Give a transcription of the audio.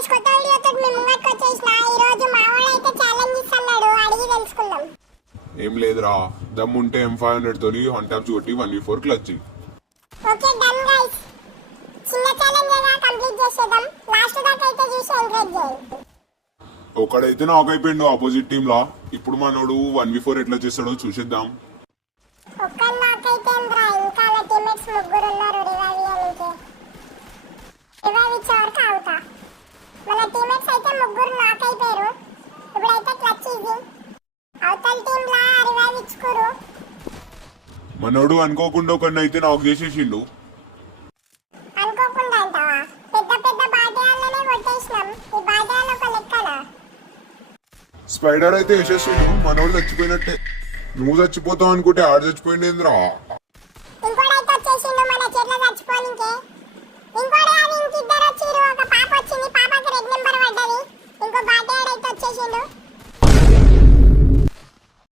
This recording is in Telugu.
గైస్ కొత్త వీడియోతో మీ ముంగట్కి వచ్చేసిన ఈ రోజు మావాడు అయితే ఛాలెంజ్ ఇస్తున్నాడు అడిగి తెలుసుకుందాం. ఏం లేదురా, దమ్ముంటే M500 తోని వన్ ట్యాప్స్ కొట్టి 1v4 clutch. Okay done guys, చిన్న ఛాలెంజ్ ఏగా కంప్లీట్ చేసేద్దాం. లాస్ట్ దాకా అయితే చూసి ఎంకరేజ్ చేయండి. ఒకడైతే నాక్ అయిపోయిండు ఆపోజిట్ టీమ్ లా. ఇప్పుడు మనోడు 1v4 ఎట్లా చేస్తాడో చూసేద్దాం. ఒక్కడు నాకైతే ఏంద్రా, ఇంకా వాళ్ళ టీమ్మేట్స్ ముగ్గురు ఉన్నారు రివైవ్ చేయడానికి. రివైవ్ ఇచ్చే వరకు ఆగుతా. మన టీమ్మేట్స్ అయితే ముగ్గురు నాక్ అయిపోయారు. ఇప్పుడైతే క్లచ్ ఈజీ. అవతల టీమ్ లా రివైవ్ ఇచ్చుకోరు. మనోడు అనుకోకుండా ఒకడిని అయితే నాక్ చేసేసిండు. అనుకోకుండా అంటావా? పెద్ద పెద్ద బాటయాలనే కొట్టేసినాం. ఈ బాటయాలు ఒక లెక్కనా? స్పైడర్ అయితే వేసేసిండు. మనోడు చచ్చిపోయినట్టే. నువ్వు చచ్చిపోతావు అనుకుంటే ఆడు చచ్చిపోయిండేంద్రా. ఇంకోడైతే వచ్చేసిండు మన చెట్ల చచ్చిపోనికే. ఇంకోటి అది ఇంకిద్దరు వచ్చిర్రు. ఒక పాప వచ్చింది, పాపకి రెడ్ నెంబర్ పడ్డది. ఇంకో బాటయాడైతే వచ్చేసిండు.